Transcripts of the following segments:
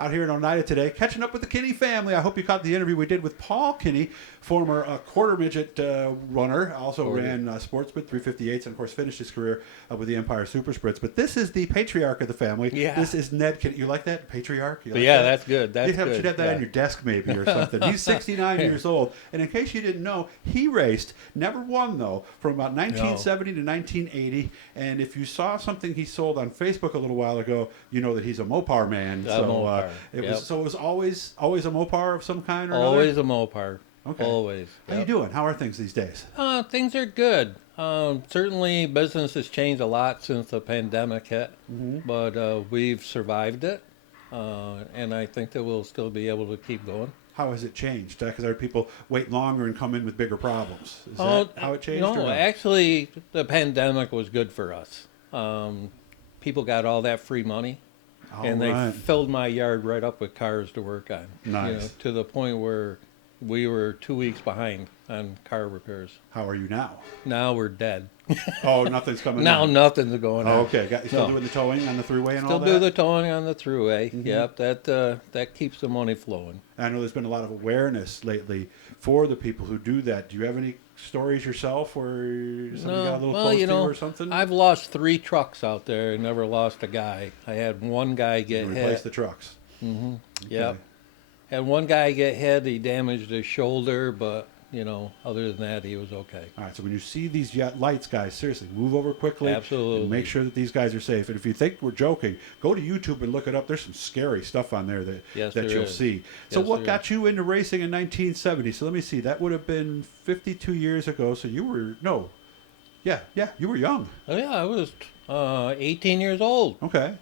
out here in Oneida today, catching up with the Kinney family. I hope you caught the interview we did with Paul Kinney, former quarter midget runner, also ran Sportsman 358s, and of course finished his career with the Empire Super Sprints. But this is the patriarch of the family. Yeah. This is Ned Kinney. You like that? Patriarch? You like Yeah, that? that's good. That's You should have that on your desk maybe or something. He's 69 years old. And in case you didn't know, he raced, never won though, from about 1970 to 1980. And if you saw something he sold on Facebook a little while ago, you know that he's a Mopar man. It was always a Mopar of some kind or always another? a Mopar. Okay. Always. How you doing? How are things these days? Things are good. Certainly business has changed a lot since the pandemic hit, but we've survived it, and I think that we'll still be able to keep going. How has it changed? Because our people wait longer and come in with bigger problems. Is that how it changed? No, actually, the pandemic was good for us. People got all that free money, and they filled my yard right up with cars to work on. Nice. To the point where we were 2 weeks behind on car repairs. How are you now? Now we're dead. Oh, nothing's coming now down. Nothing's going on. Oh, okay. You still doing the towing on the thhree-way and all that? Still do the towing on the throughway. Yep, that keeps the money flowing. I know there's been a lot of awareness lately for the people who do that. Do you have any stories yourself where somebody got a little close to you or something? I've lost 3 trucks out there and never lost a guy. I had one guy get hit. Replace the trucks. Mm-hmm. Okay. Yep. Had one guy get hit. He damaged his shoulder, but other than that, he was okay. All right, so when you see these lights, guys, seriously, move over quickly. Absolutely. And make sure that these guys are safe. And if you think we're joking, go to YouTube and look it up. There's some scary stuff on there that you'll see. So what got you into racing in 1970? So let me see. That would have been 52 years ago. So you were, you were young. Oh, yeah, I was 18 years old. Okay.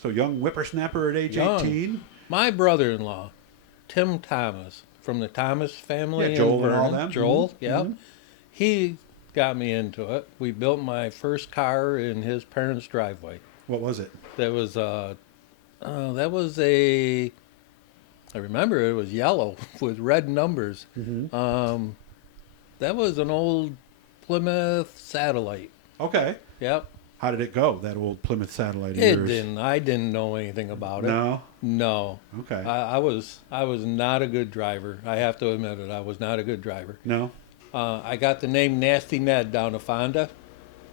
So young whippersnapper at age 18. My brother-in-law, Tim Thomas, from the Thomas family. Yeah, Joel and all them. Joel, He got me into it. We built my first car in his parents' driveway. What was it? I remember it was yellow with red numbers. That was an old Plymouth Satellite. Okay. Yep. How did it go, that old Plymouth Satellite? I didn't know anything about it. No. Okay. I was not a good driver. I have to admit it. I was not a good driver. No. I got the name Nasty Ned down to Fonda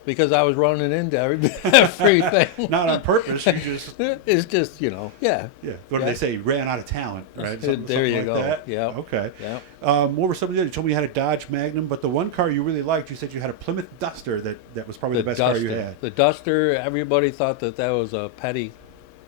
because I was running into everything. Not on purpose. You just. It's just Yeah. Yeah. What do they say? You ran out of talent, right? There you go. That? Yeah. Okay. Yeah. What were some of the other? You told me you had a Dodge Magnum, but the one car you really liked, you said you had a Plymouth Duster that was probably the best car you had. The Duster. Everybody thought that was a Petty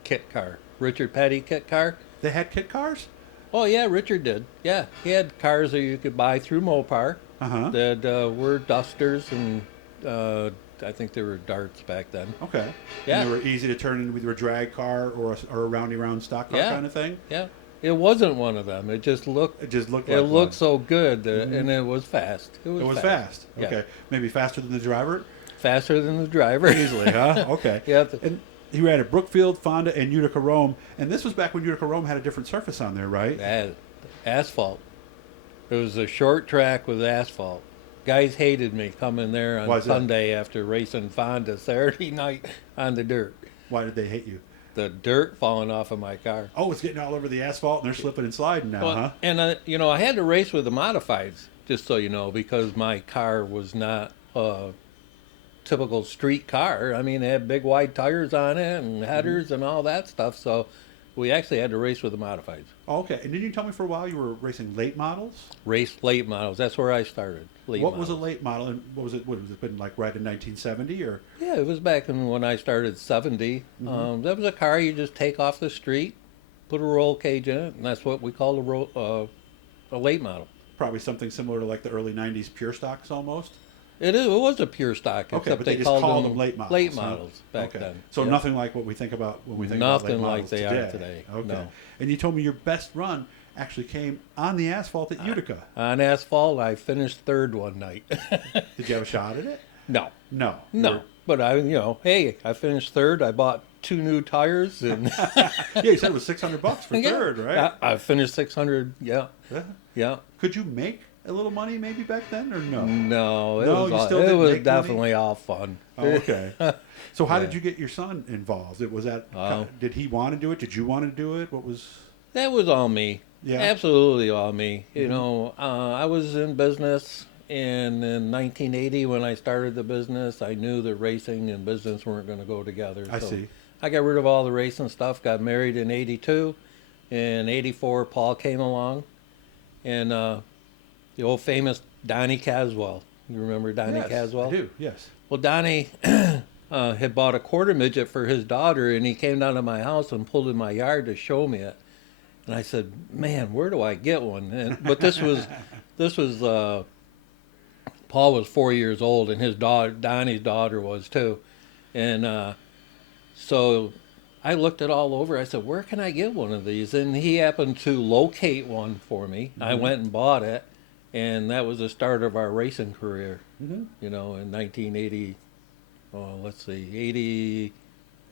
kit car. Richard Petty kit car. They had kit cars? Oh yeah, Richard did. Yeah, he had cars that you could buy through Mopar. That were Dusters, and I think they were Darts back then. Okay. Yeah. And they were easy to turn into either a drag car or a roundy round stock car kind of thing. Yeah. It wasn't one of them. It just looked. It looked so good, and it was fast. It was fast. Yeah. Okay. Maybe faster than the driver. Faster than the driver. Easily, huh? Okay. Yeah. And he ran a Brookfield, Fonda, and Utica Rome, and this was back when Utica Rome had a different surface on there, right? Asphalt. It was a short track with asphalt. Guys hated me coming there on Sunday after racing Fonda Saturday night on the dirt. Why did they hate you? The dirt falling off of my car. Oh, it's getting all over the asphalt, and they're slipping and sliding now, huh? And I had to race with the modifieds, just so you know, because my car was not a typical street car. I mean, it had big wide tires on it and headers and all that stuff. So we actually had to race with the modifieds. Okay. And didn't you tell me for a while you were racing late models? Raced late models. That's where I started. What was a late model, and what was it? What was it been like? Right in 1970, or? Yeah, it was back when I started 70. That was a car you just take off the street, put a roll cage in it, and that's what we call a late model. Probably something similar to like the early 90s pure stocks almost. It was a pure stock, okay, except but they just called them late models. Late models back then. So nothing like what we think about when we think about late models today. Nothing like they are today. Okay. No. And you told me your best run actually came on the asphalt at Utica. On asphalt, I finished third one night. Did you have a shot at it? No. No. But I finished third. I bought 2 new tires, and you said it was $600 for third, right? I finished 600. Yeah. Yeah. Could you make a little money maybe back then, or no? No, it No, was you all, still it didn't was make definitely all fun. Oh, okay. So how Yeah. did you get your son involved? Was that Oh. did he want to do it? Did you want to do it? What was? That was all me. Yeah. Absolutely all me. You Mhm. know, I was in business, and in 1980 when I started the business, I knew that racing and business weren't going to go together. I So see. I got rid of all the racing stuff, got married in 82. In 84, Paul came along, and the old famous Donnie Caswell. You remember Donnie Yes, Caswell? I do. Yes. Well, Donnie had bought a quarter midget for his daughter, and he came down to my house and pulled in my yard to show me it. And I said, "Man, where do I get one?" But this was Paul was 4 years old, and his daughter, Donnie's daughter, was too. And so I looked it all over. I said, "Where can I get one of these?" And he happened to locate one for me. I went and bought it, and that was the start of our racing career. Mm-hmm. You know, in 1980. Oh, let's see, 80.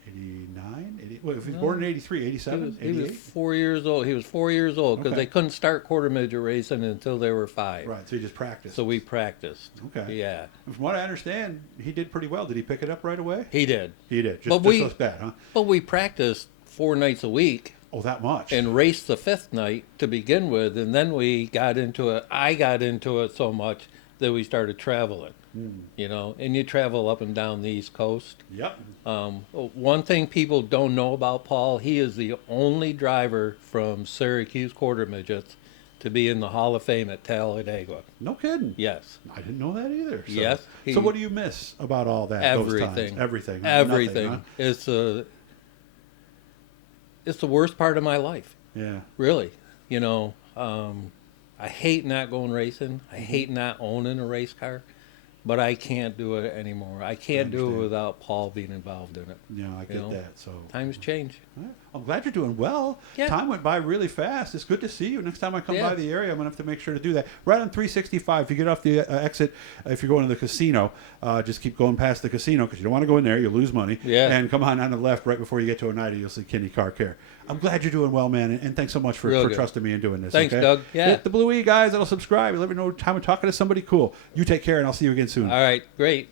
89? 80, well, if he was No. born in 83, 87, He was 88? 4 years old. He was 4 years old because Okay. they couldn't start quarter midget racing until they were 5. Right, so he just practiced. So we practiced. Okay. Yeah, From what I understand, he did pretty well. Did he pick it up right away? he did. He did. Just, But just we- like that, huh? But we practiced 4 nights a week Oh, that much? and raced the 5th night to begin with, and then we got into it. I got into it so much that we started traveling. You know, and you travel up and down the East Coast. Yep. One thing people don't know about Paul, he is the only driver from Syracuse quarter midgets to be in the Hall of Fame at Talladega. No kidding. Yes. I didn't know that either. So, Yes, he- so what do you miss about all that? Those Everything. times? Everything. Everything. Nothing, It's the worst part of my life, huh? Yeah. really. You know, I hate not going racing. I hate not owning a race car, but I can't do it anymore. I can't do it understand. without Paul being involved in it. Yeah, I get know? that. So Times change. all right. I'm glad you're doing well. Yeah. Time went by really fast. It's good to see you. Next time I come Yeah. by the area, I'm going to have to make sure to do that. Right on 365, if you get off the exit, if you're going to the casino, just keep going past the casino because you don't want to go in there. You'll lose money. Yeah. And come on the left right before you get to Oneida. You'll see Kinney Car Care. I'm glad you're doing well, man. And thanks so much for Real good. trusting me and doing this. Thanks, okay? Doug. Yeah. Hit the blue E, guys. That'll subscribe. Let me know time I'm talking to somebody cool. You take care, and I'll see you again soon. All right, great.